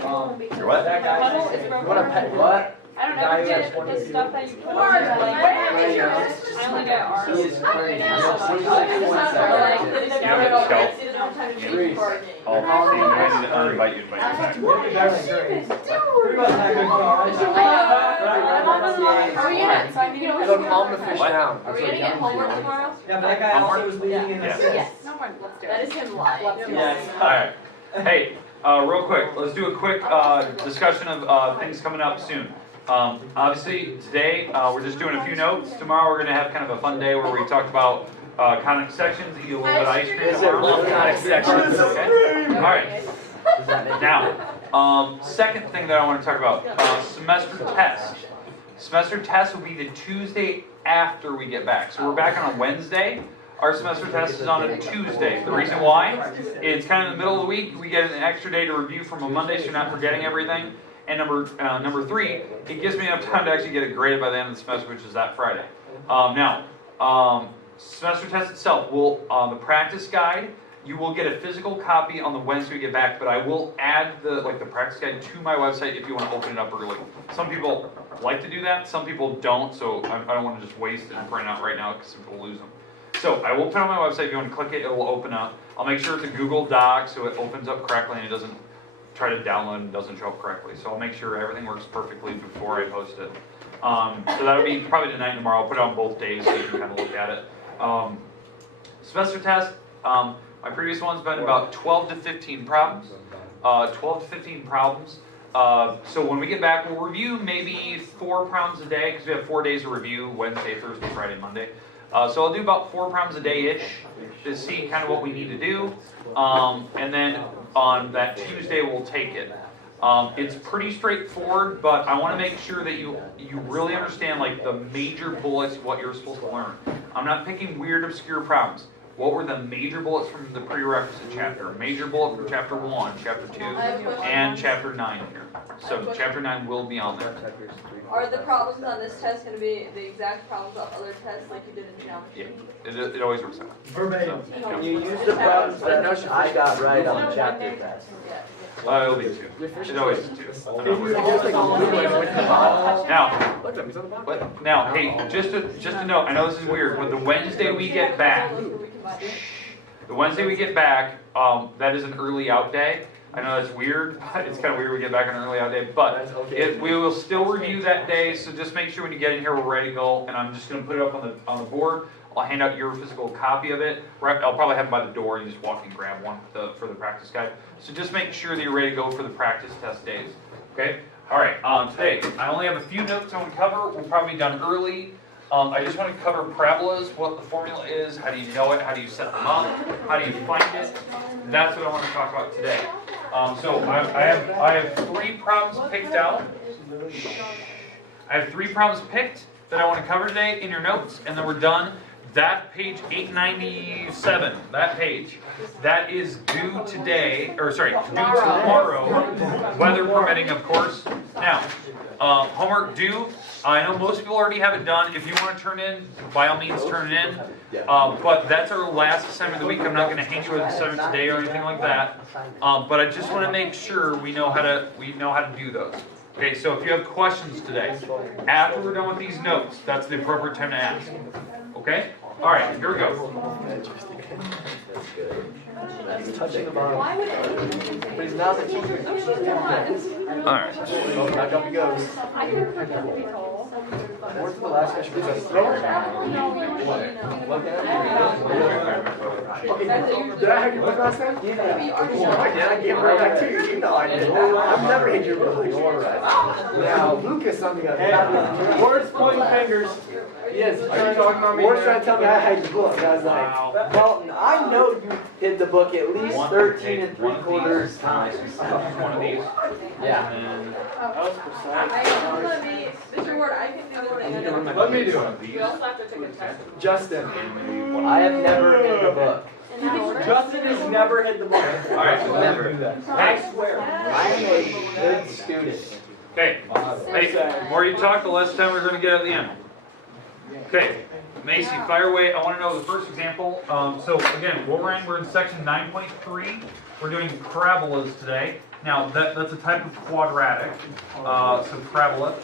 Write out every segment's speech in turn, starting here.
broken. You're what? The puddle is broken. What? I don't ever get the stuff that you put on the I only get ours. You have a scout. I'll see you ready to uninvite you to invite you back. Are we in? So I mean, It'll calm the fish down. Are we gonna get homework tomorrow? Yeah, but that guy also was leaving in the Yes. sixth. Yes. No one. Let's do it. That is him lying. Yes. Alright. Hey, real quick, let's do a quick discussion of things coming up soon. Obviously, today we're just doing a few notes. Tomorrow we're going to have kind of a fun day where we talk about conic sections, eat a little bit of ice cream tomorrow. Conic sections. Okay? Alright. Now, second thing that I want to talk about, semester test. Semester test will be the Tuesday after we get back. So we're back on a Wednesday. Our semester test is on a Tuesday. The reason why, it's kind of in the middle of the week. We get an extra day to review from a Monday so you're not forgetting everything. And number three, it gives me enough time to actually get it graded by the end of the semester, which is that Friday. Semester test itself will, the practice guide, you will get a physical copy on the Wednesday we get back, but I will add the practice guide to my website if you want to open it up early. Some people like to do that, some people don't, so I don't want to just waste it and print it out right now because some people lose them. So I will put it on my website. If you want to click it, it will open up. I'll make sure it's a Google Doc so it opens up correctly and it doesn't try to download and doesn't show up correctly. So I'll make sure everything works perfectly before I post it. So that'll be probably tonight and tomorrow. I'll put it on both days so you can kind of look at it. Semester test, my previous one's been about 12 to 15 problems. 12 to 15 problems. So when we get back, we'll review maybe 4 problems a day because we have 4 days of review, Wednesday, Thursday, Friday, Monday. So I'll do about 4 problems a day-ish to see kind of what we need to do. And then on that Tuesday, we'll take it. It's pretty straightforward, but I want to make sure that you really understand like the major bullets of what you're supposed to learn. I'm not picking weird, obscure problems. What were the major bullets from the prerequisite chapter? Major bullet from chapter 1, chapter 2, and chapter 9 here. So chapter 9 will be on there. Are the problems on this test going to be the exact problems of other tests like you did in geometry? Yeah, it always works out. Verbatim. So, yeah. You use the problems that I got right on the chapter test. It'll be 2. It always is 2. Now, hey, just to note, I know this is weird, but the Wednesday we get back, that is an early out day. I know that's weird, but it's kind of weird we get back on an early out day, but we will still review that day, so just make sure when you get in here we're ready to go, and I'm just going to put it up on the board. I'll hand out your physical copy of it. I'll probably have it by the door, and you just walk and grab one for the practice guide. So just make sure that you're ready to go for the practice test days. Okay? All right, today, I only have a few notes I want to cover. We'll probably be done early. I just want to cover parabolas, what the formula is, how do you know it, how do you set them up, how do you find it. That's what I want to talk about today. So I have 3 problems picked out. I have 3 problems picked that I want to cover today in your notes, and then we're done. That page 897, that page, that is due today, or sorry, due tomorrow, weather permitting, of course. Now, homework due. I know most people already have it done. If you want to turn in, by all means turn it in. But that's our last assignment of the week. I'm not going to hang you with an assignment today or anything like that. But I just want to make sure we know how to do those. Okay, so if you have questions today, after we're done with these notes, that's the appropriate time to ask. Okay? All right, here we go. He's touching the bottom. But he's not the teacher. All right. Oh, back up he goes. Where's the last question? It's a thrower. Did I have your book last time? Yeah. I did. I gave her back to you. You know I did. I've never hit your book. Now, Lucas on the other hand. Words pointing fingers. Yes. Are you talking about me? Ward's trying to tell me I had your book. I was like, well, I know you hid the book at least 13 3/4 times. One of these. Yeah. That was precise. Mr. Ward, I can do it. Let me do it. We also have to take a test. Justin. I have never hid the book. Justin has never hit the book. All right. Never. I swear. I am a good student. Okay. Hey, the more you talk, the less time we're going to get at the end. Okay. Macy, fire away. I want to know the first example. So again, we're in section 9.3. We're doing parabolas today. Now, that's a type of quadratic, so parabola.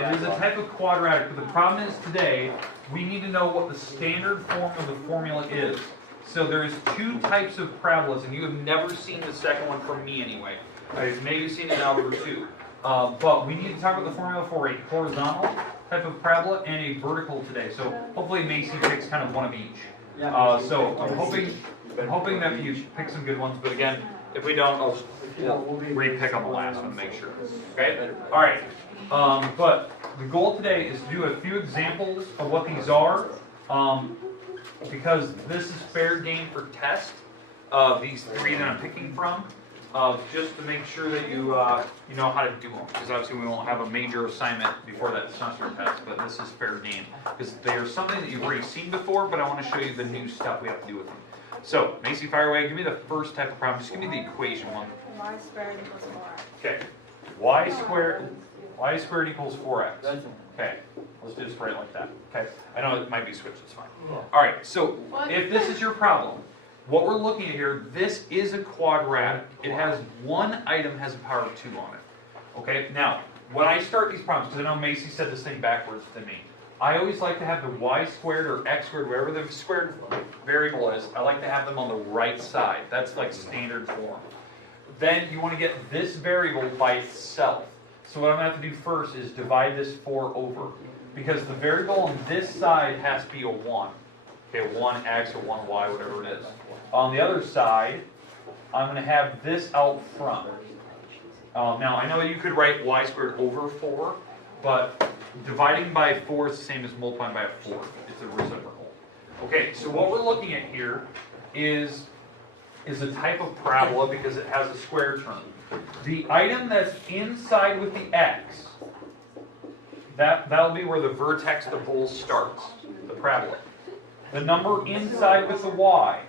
It is a type of quadratic, but the problem is today, we need to know what the standard form of the formula is. So there's two types of parabolas, and you have never seen the second one from me anyway. I've maybe seen it in Algebra 2. But we need to talk about the formula for a horizontal type of parabola and a vertical today. So hopefully Macy picks kind of one of each. So I'm hoping that you pick some good ones, but again, if we don't, I'll just re-pick on the last one to make sure. Okay? All right. But the goal today is to do a few examples of what these are, because this is fair game for test, these three that I'm picking from, just to make sure that you know how to do them, because obviously we won't have a major assignment before that semester test, but this is fair game, because they are something that you've already seen before, but I want to show you the new stuff we have to do with them. So, Macy, fire away. Give me the first type of problem. Just give me the equation one. Y squared equals 4x. Okay. Y squared equals 4x. Okay. Let's just write it like that. Okay. I know it might be switched. It's fine. All right. So, if this is your problem, what we're looking at here, this is a quadratic. It has one item has a power of 2 on it. Okay. Now, when I start these problems, because I know Macy said this thing backwards to me, I always like to have the y squared or x squared, whatever the squared variable is, I like to have them on the right side. That's like standard form. Then you want to get this variable by itself. So what I'm going to have to do first is divide this 4 over. Because the variable on this side has to be a 1. Okay, 1x or 1y, whatever it is. On the other side, I'm going to have this out front. Now, I know you could write y squared over 4, but dividing by 4 is the same as multiplying by a 4. It's a reciprocal. Okay, so what we're looking at here is a type of parabola because it has a square term. The item that's inside with the x, that'll be where the vertex of the bowl starts, the parabola. The number inside with the y,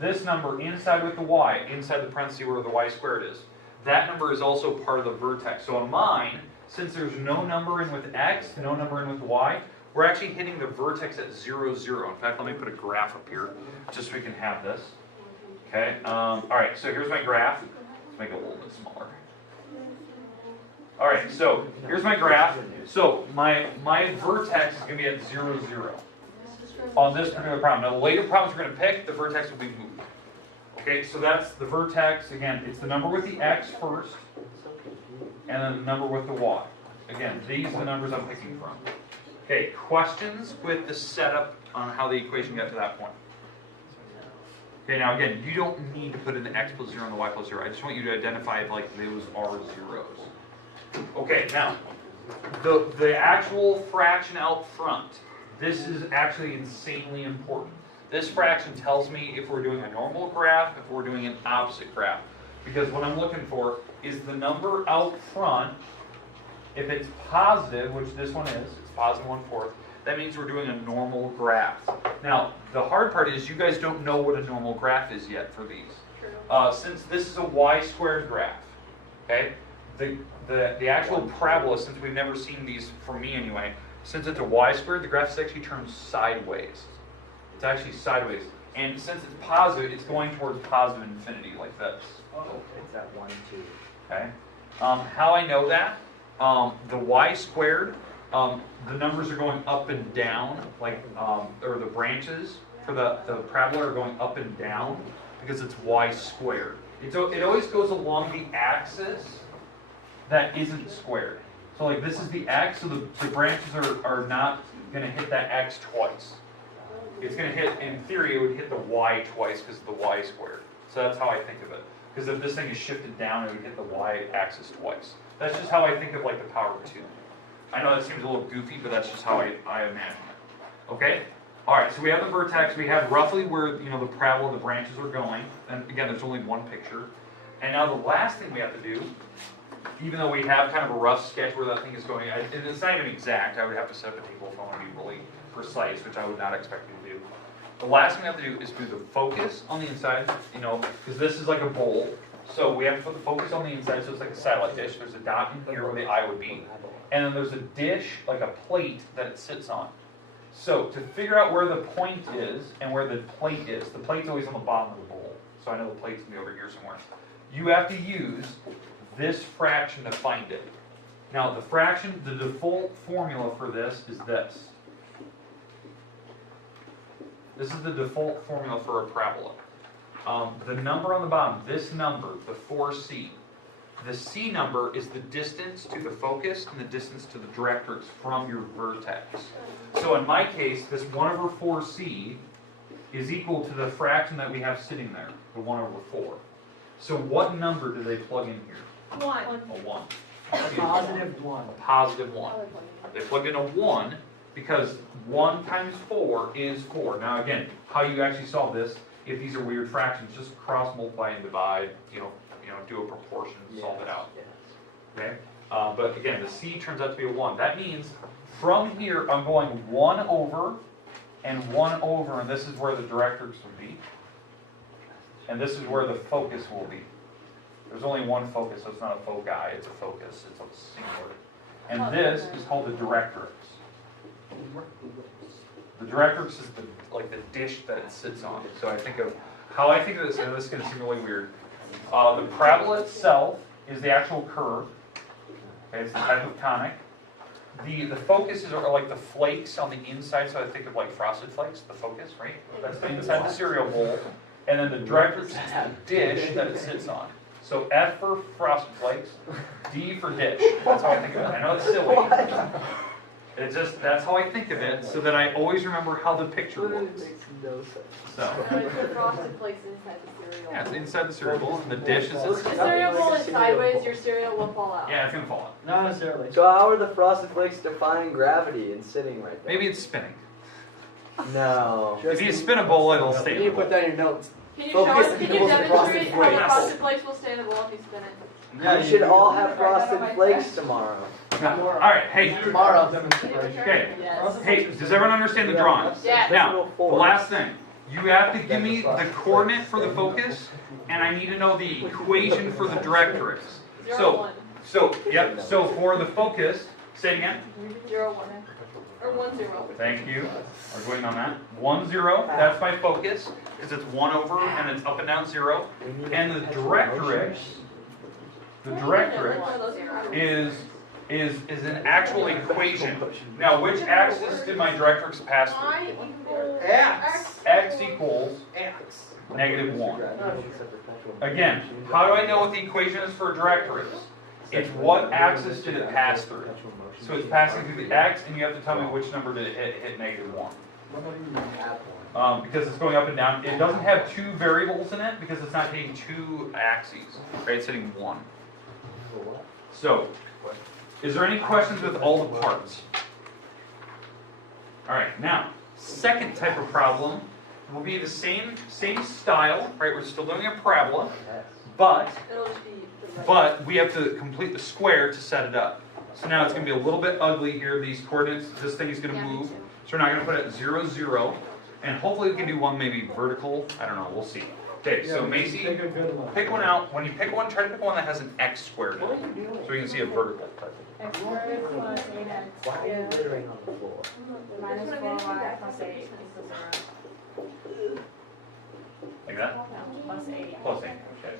this number inside with the y, inside the parenthesis where the y squared is, that number is also part of the vertex. So on mine, since there's no number in with x, no number in with y, we're actually hitting the vertex at 0, 0. In fact, let me put a graph up here, just so we can have this. Okay, all right, so here's my graph. Let's make it a little bit smaller. All right, so here's my graph. So my vertex is going to be at 0, 0 on this particular problem. Now, the later problems we're going to pick, the vertex will be moved. Okay, so that's the vertex. Again, it's the number with the x first, and then the number with the y. Again, these are the numbers I'm picking from. Okay, questions with the setup on how the equation got to that point? Okay, now again, you don't need to put in the x plus 0 and the y plus 0. I just want you to identify like those are zeros. Okay, now, the actual fraction out front, this is actually insanely important. This fraction tells me if we're doing a normal graph, if we're doing an opposite graph. Because what I'm looking for is the number out front. If it's positive, which this one is, it's positive 1/4, that means we're doing a normal graph. Now, the hard part is you guys don't know what a normal graph is yet for these. Since this is a y squared graph, okay, the actual parabola, since we've never seen these, for me anyway, since it's a y squared, the graph is actually turned sideways. It's actually sideways. And since it's positive, it's going towards positive infinity like this. Oh, it's at 1, 2. Okay. How I know that? The y squared, the numbers are going up and down, like, or the branches for the parabola are going up and down because it's y squared. It always goes along the axis that isn't squared. So like this is the x, so the branches are not going to hit that x twice. It's going to hit, in theory, it would hit the y twice because of the y squared. So that's how I think of it. Because if this thing is shifted down, it would hit the y-axis twice. That's just how I think of like the power of 2. I know that seems a little goofy, but that's just how I imagine it. Okay? All right, so we have the vertex. We have roughly where the parabola, the branches are going. And again, there's only one picture. And now the last thing we have to do, even though we have kind of a rough sketch where that thing is going, and it's not even exact. I would have to set up a table if I want to be really precise, which I would not expect you to do. The last thing we have to do is do the focus on the inside, because this is like a bowl. So we have to put the focus on the inside, so it's like a satellite dish. There's a dot in here where the eye would be. And then there's a dish, like a plate, that it sits on. So to figure out where the point is and where the plate is, the plate's always on the bottom of the bowl. So I know the plate's going to be over here somewhere. you have to use this fraction to find it. Now the fraction, the default formula for this is this. This is the default formula for a parabola. The number on the bottom, this number, the 4c, the c number is the distance to the focus and the distance to the directrix from your vertex. So in my case, this 1/4c is equal to the fraction that we have sitting there, the 1/4. So what number do they plug in here? 1. A 1. Positive 1. A positive 1. They plugged in a 1 because 1 times 4 is 4. Now again, how you actually solve this, if these are weird fractions, just cross multiply and divide, do a proportion and solve it out. Okay? But again, the c turns out to be a 1. That means from here I'm going 1 over and 1 over, and this is where the directrix would be. And this is where the focus will be. There's only one focus, so it's not a foci, it's a focus, it's a singular. And this is called the directrix. The directrix is like the dish that it sits on. So I think of how I think of this, and this is going to seem really weird. The parabola itself is the actual curve. Okay, it's the type of conic. The focuses are like the flakes on the inside, so I think of like frosted flakes, the focus, right? That's the inside the cereal bowl. And then the directrix is the dish that it sits on. So F for frosted flakes, D for dish. That's how I think of it. I know it's silly. It's just, that's how I think of it, so that I always remember how the picture looks. So, The frosted flakes inside the cereal. yeah, it's inside the cereal bowl, and the dish is If the cereal bowl is sideways, your cereal will fall out. yeah, it's gonna fall out. Not necessarily. So how are the frosted flakes defying gravity and sitting right there? Maybe it's spinning. No. If you spin a bowl, it'll stay. You need to put that in your notes. Can you show Focus us, on can you the frosted demonstrate how the flakes. frosted flakes will stay in the bowl if you spin it? We should all have frosted flakes tomorrow. Alright, hey, Tomorrow. okay. Yes. Hey, does everyone understand the drawings? Yes. Now, the last thing, you have to give me the coordinate for the focus, and I need to know the equation for the directrix. 0, 1. So for the focus, say it again. 0, 1. Or 1, 0. Thank you. We're going on that. 1, 0, that's my focus, because it's 1 over and it's up and down 0. And the directrix is an actual equation. Now, which axis did my directrix pass through? X equals -1. Again, how do I know what the equation is for a directrix? It's what axis did it pass through. So it's passing through the X, and you have to tell me which number did it hit -1. Because it's going up and down. It doesn't have two variables in it because it's not hitting two axes. Right? It's hitting one. So, is there any questions with all the parts? Alright, now, second type of problem will be the same style, right? We're still doing a parabola, but It'll just be the we have to complete the square to set it up. So now it's going to be a little bit ugly here. These coordinates, this thing is going to move. So we're not going to put it at 0, 0. And hopefully we can do one maybe vertical. I don't know. We'll see. Okay, so Macy, pick one out. When you pick one, try to pick one that has an x squared in it. So we can see a vertical. X squared plus 8x. Why are you littering on the floor? Minus 4y plus 8 equals 0. Like that? No, plus 8. Plus 8. Okay.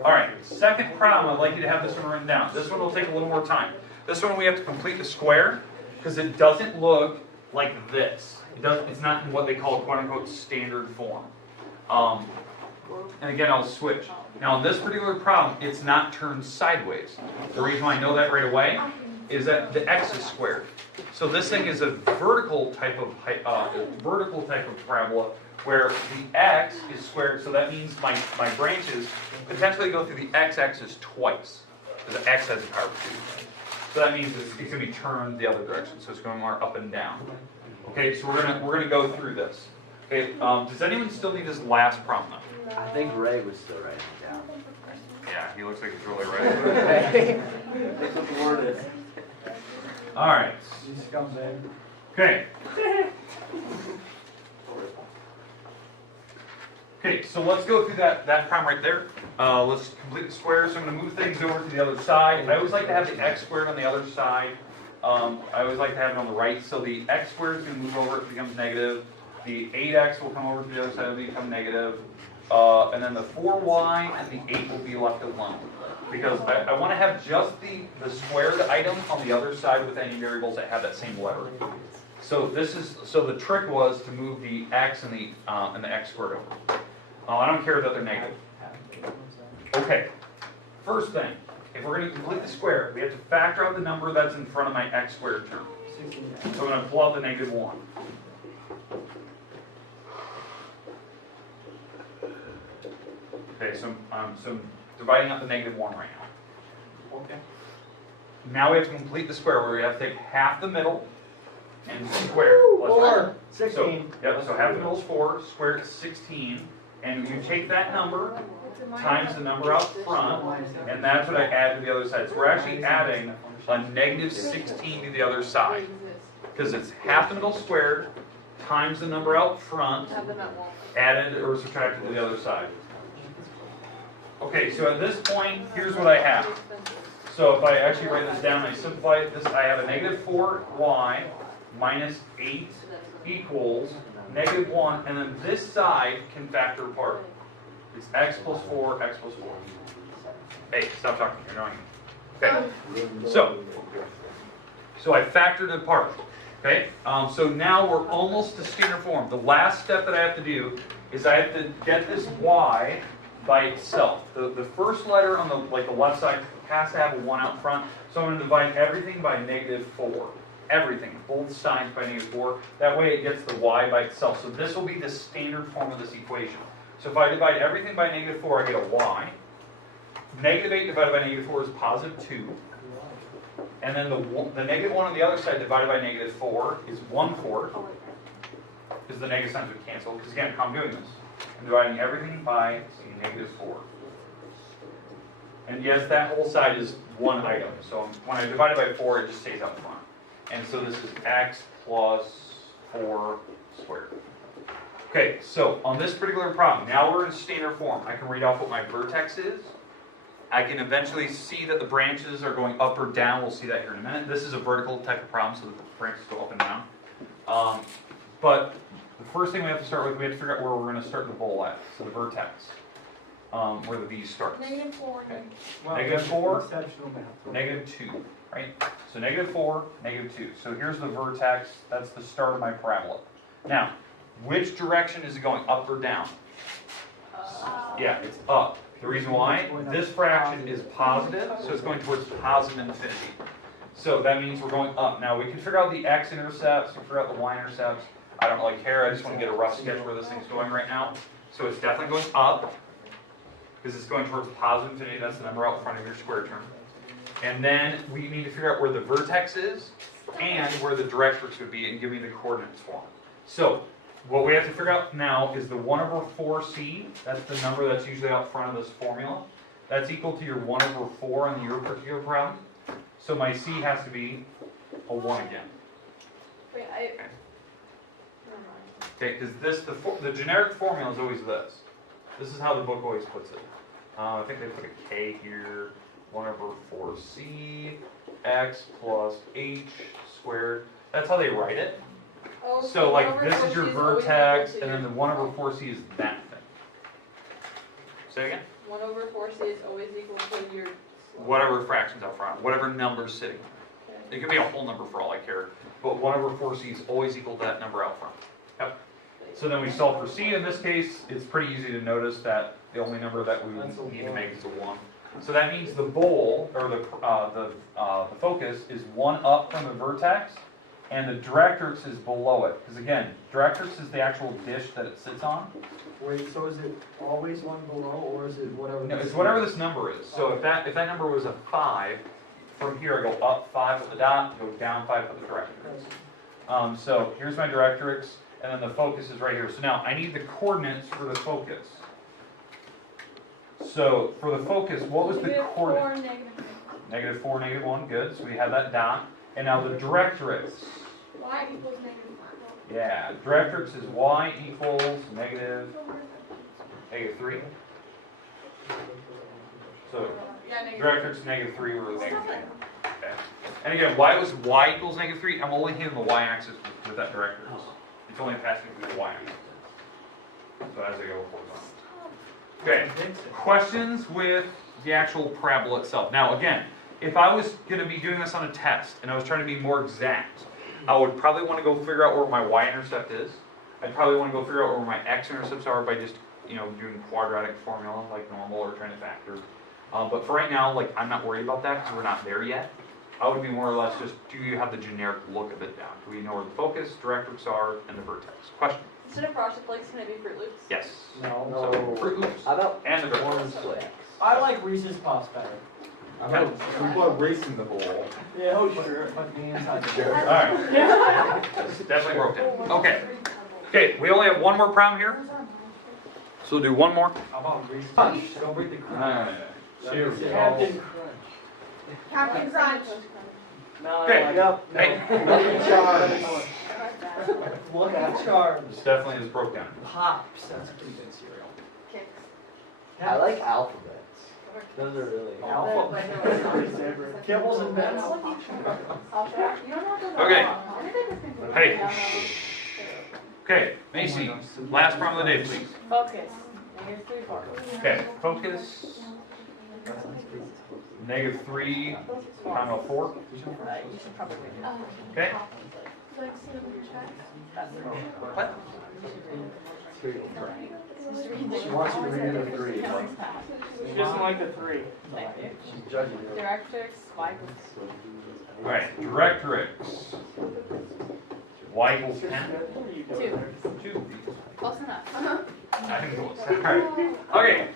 Alright, second problem, I'd like you to have this one written down. This one will take a little more time. This one we have to complete the square because it doesn't look like this. It's not in what they call quote-unquote standard form. And again, I'll switch. Now in this particular problem, it's not turned sideways. The reason why I know that right away is that the x is squared. So this thing is a vertical type of parabola where the x is squared, so that means my branches potentially go through the x-axis twice, because the x has a power of 2. So that means it's going to be turned the other direction, so it's going more up and down. Okay, so we're gonna go through this. Okay, does anyone still need this last problem though? I think Ray was still writing it down. Yeah, he looks like he's really ready. That's what the word is. All right. Okay. Okay, so let's go through that problem right there. Let's complete the square. So I'm going to move things over to the other side. I always like to have the x squared on the other side. I always like to have it on the right. So the x squared is going to move over, it becomes negative. The 8x will come over to the other side, it'll become negative. and then the 4y and the 8 will be left alone. Because I want to have just the squared item on the other side with any variables that have that same letter. So the trick was to move the x and the x squared over. I don't care that they're negative. Okay, first thing, if we're going to complete the square, we have to factor out the number that's in front of my x squared term. So I'm going to pull out the -1. Okay, so I'm dividing out the -1 right now. Okay. Now we have to complete the square where we have to take half the middle and square. Plus 4, So, 16. yep, so half the middle is 4, squared is 16, and you take that number times the number out front, and that's what I add to the other side. So we're actually adding a -16 to the other side, because it's half the middle squared times the number out front, Have them at one. added or subtracted to the other side. Okay, so at this point, here's what I have. So if I actually write this down and I simplify it, I have a -4y minus 8 equals -1, and then this side can factor apart. It's x plus 4, x plus 4. Hey, stop talking, you're annoying me. Okay, so I factored it apart. Okay, so now we're almost to standard form. The last step that I have to do is I have to get this y by itself. The first letter on the left side has to have a 1 out front, so I'm going to divide everything by -4. Everything, both sides by -4. That way it gets the y by itself. So this will be the standard form of this equation. So if I divide everything by -4, I get a y. -8 divided by -4 is +2. And then the -1 on the other side divided by -4 is 1/4. Because the negative signs would cancel. Because again, I'm doing this. I'm dividing everything by -4. And yes, that whole side is one item. So when I divide it by 4, it just stays up front. And so this is x plus 4 squared. Okay, so on this particular problem, now we're in standard form. I can read off what my vertex is. I can eventually see that the branches are going up or down. We'll see that here in a minute. This is a vertical type of problem, so that the branches go up and down. But the first thing we have to start with, we have to figure out where we're going to start the bowl at. So the vertex, where the V starts. -4. Okay. Well, -4, exceptional math. -2, right? So -4, -2. So here's the vertex. That's the start of my parabola. Now, which direction is it going, up or down? Yeah, it's up. The reason why, this fraction is positive, so it's going towards positive infinity. So that means we're going up. Now we can figure out the x-intercepts, we can figure out the y-intercepts. I don't really care, I just want to get a rough sketch where this thing's going right now. So it's definitely going up, because it's going towards positive infinity, that's the number out front of your square term. And then we need to figure out where the vertex is, and where the directrix would be, and give me the coordinates for them. So, what we have to figure out now is the 1/4c, that's the number that's usually out front of this formula. That's equal to your 1/4 on your particular problem. So my c has to be a 1 again. Wait, never mind. Okay, because the generic formula is always this. This is how the book always puts it. I think they put a k here, 1/4c, x plus h squared. That's how they write it. Oh, So like 1/4 this is your C always vertex, equal to and then the 1/4c is that thing. Say again? 1/4c is always equal to your slope. Whatever fractions out front, whatever number's sitting. Okay. It could be a whole number for all I care, but 1/4c is always equal to that number out front. Yep. So then we solve for c. In this case, it's pretty easy to notice that the only number that we would need to make is a 1. So that means the bowl, or the focus, is 1 up from the vertex, and the directrix is below it. Because again, directrix is the actual dish that it sits on. Wait, so is it always 1 below, or is it whatever? No, it's whatever this number is. So if that number was a 5, from here I go up 5 with the dot, go down 5 with the directrix. So here's my directrix, and then the focus is right here. So now I need the coordinates for the focus. So for the focus, what was the coordinate? -4, -1, good. So we have that dot. And now the directrix. Y equals -1. Yeah, directrix is y equals -3. So directrix -3 or -3. Okay. And again, why was y equals -3? I'm only hitting the y-axis with that directrix. It's only passing through the y-axis. So as I go horizontal. Okay, questions with the actual parabola itself. Now again, if I was going to be doing this on a test and I was trying to be more exact, I would probably want to go figure out where my y-intercept is. I'd probably want to go figure out where my x-intercepts are by just, doing quadratic formula like normal or trying to factor. But for right now, like, I'm not worried about that because we're not there yet. I would be more or less just, do you have the generic look of it down? Do we know where the focus, Directrix are, and the vertex? Question? Instead of frosted flakes, can it be Fruit Loops? Yes. No. So, Fruit Loops How about and the corn vertex. flakes? I like Reese's Puffs better. We put racing the bowl. Yeah, oh sure. Put me inside the jar. Alright. Definitely broke down. Okay. Okay, we only have one more problem here. So we'll do one more. How about Reese's Crunch? Don't break the crunch. Cheers. Captain Crunch. Captain Crunch. No, Okay. I like Hey, Look at Charms. this definitely is broke down. Pops. That's a pretty good cereal. Kicks. I like alphabets. Those are really Alpha. Kibbles and bits. Okay. Hey. Okay, Macy, last problem of the day, please. Focus. -3 bar. Okay, focus. -3, comma 4. You should probably read it. Okay. What? She wants you to read it in 3. She doesn't like the 3. She's judging you. Directrix, y Alright, Directrix. Y equals 10. 2. 2. Close enough. I think close. Alright.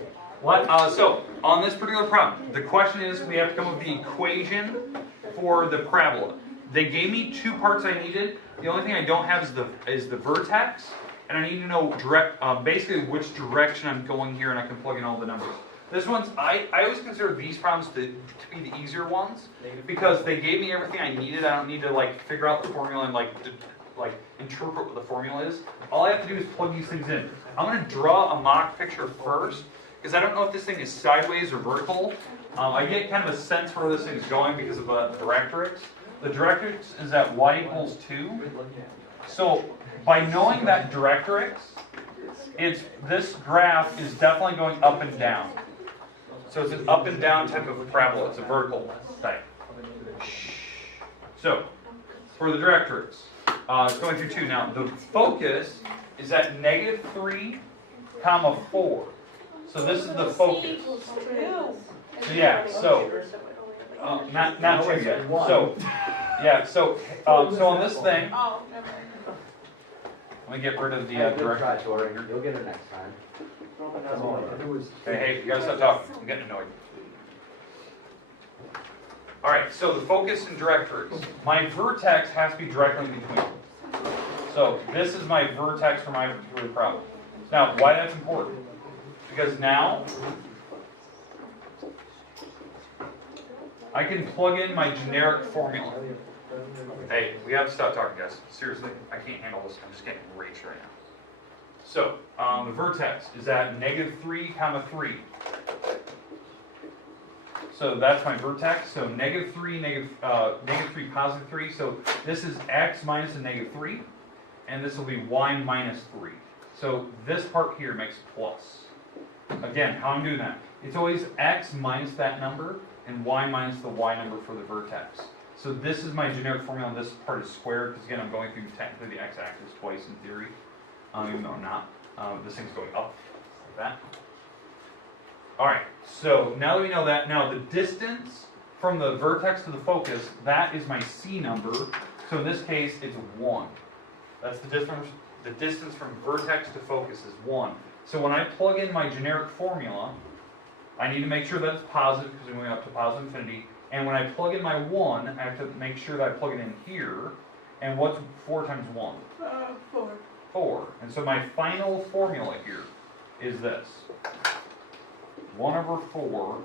Okay. So, on this particular problem, the question is we have to come up with the equation for the parabola. They gave me 2 parts I needed. The only thing I don't have is the vertex, and I need to know basically which direction I'm going here, and I can plug in all the numbers. This one's, I always consider these problems to be the easier ones, because they gave me everything I needed. I don't need to figure out the formula and interpret what the formula is. All I have to do is plug these things in. I'm going to draw a mock picture first, because I don't know if this thing is sideways or vertical. I get kind of a sense for where this thing is going because of the Directrix. The Directrix is at y equals 2. So by knowing that Directrix, this graph is definitely going up and down. So it's an up and down type of parabola. It's a vertical type. So for the Directrix, it's going through 2. Now the focus is at -3, comma 4. So this is the focus. So yeah, so not 2 yet. So yeah, so on this thing, let me get rid of the Directrix order here. You'll get it next time. Hey, you gotta stop talking. I'm getting annoyed. Alright, so the focus and Directrix. My vertex has to be directly in between. So this is my vertex for my particular problem. Now, why that's important? Because now I can plug in my generic formula. Hey, we have to stop talking, guys. Seriously, I can't handle this. I'm just getting enraged right now. So, the vertex is at -3, comma 3. So that's my vertex. So -3, -3, positive 3. So this is x minus a -3, and this will be y minus 3. So this part here makes plus. Again, how I'm doing that? It's always x minus that number and y minus the y number for the vertex. So this is my generic formula. This part is squared because again I'm going through technically the x-axis twice in theory, even though I'm not. This thing's going up like that. All right. So now that we know that, now the distance from the vertex to the focus, that is my c number. So in this case, it's 1. That's the difference. The distance from vertex to focus is 1. So when I plug in my generic formula, I need to make sure that it's positive because we're going up to positive infinity. And when I plug in my 1, I have to make sure that I plug it in here. And what's 4 times 1? 4. 4. And so my final formula here is this. 1/4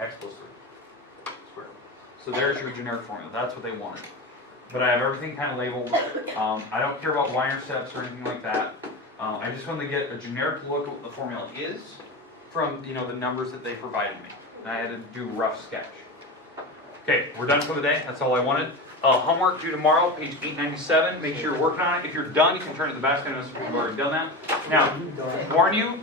x plus 3 squared. So there's your generic formula. That's what they wanted. But I have everything kind of labeled. I don't care about y-intercepts or anything like that. I just wanted to get a generic look at what the formula is from the numbers that they provided me. And I had to do a rough sketch. Okay, we're done for the day. That's all I wanted. Homework due tomorrow, page 897. Make sure you're working on it. If you're done, you can turn it to the basket. I know some people have already done that. Now, warn you,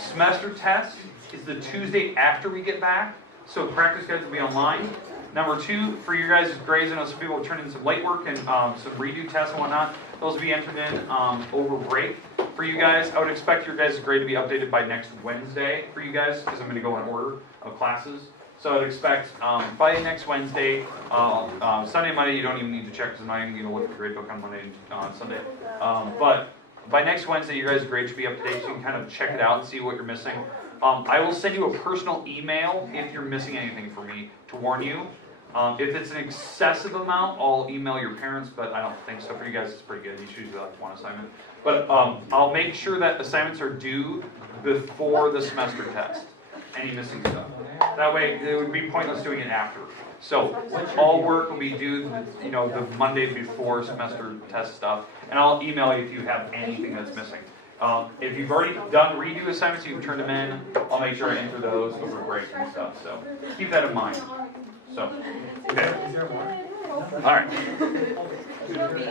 Semester test is the Tuesday after we get back, so practice guides will be online. Number 2, for your guys' grades, I know some people will turn in some late work and some redo tests and whatnot. Those will be entered in over break. For you guys, I would expect your guys' grade to be updated by next Wednesday for you guys, because I'm going to go in order of classes. So I'd expect by next Wednesday, Sunday, Monday, you don't even need to check, because I'm not even going to look at the grade book on Monday and Sunday. But by next Wednesday, your guys' grade should be up to date, so you can kind of check it out and see what you're missing. I will send you a personal email if you're missing anything for me to warn you. If it's an excessive amount, I'll email your parents, but I don't think so. For you guys, it's pretty good. You should usually like one assignment. But I'll make sure that assignments are due before the semester test. Any missing stuff. That way, it would be pointless doing it after. So all work will be due, the Monday before semester test stuff, and I'll email you if you have anything that's missing. If you've already done redo assignments, you can turn them in. I'll make sure I enter those over break and stuff. So keep that in mind. So, okay. All right.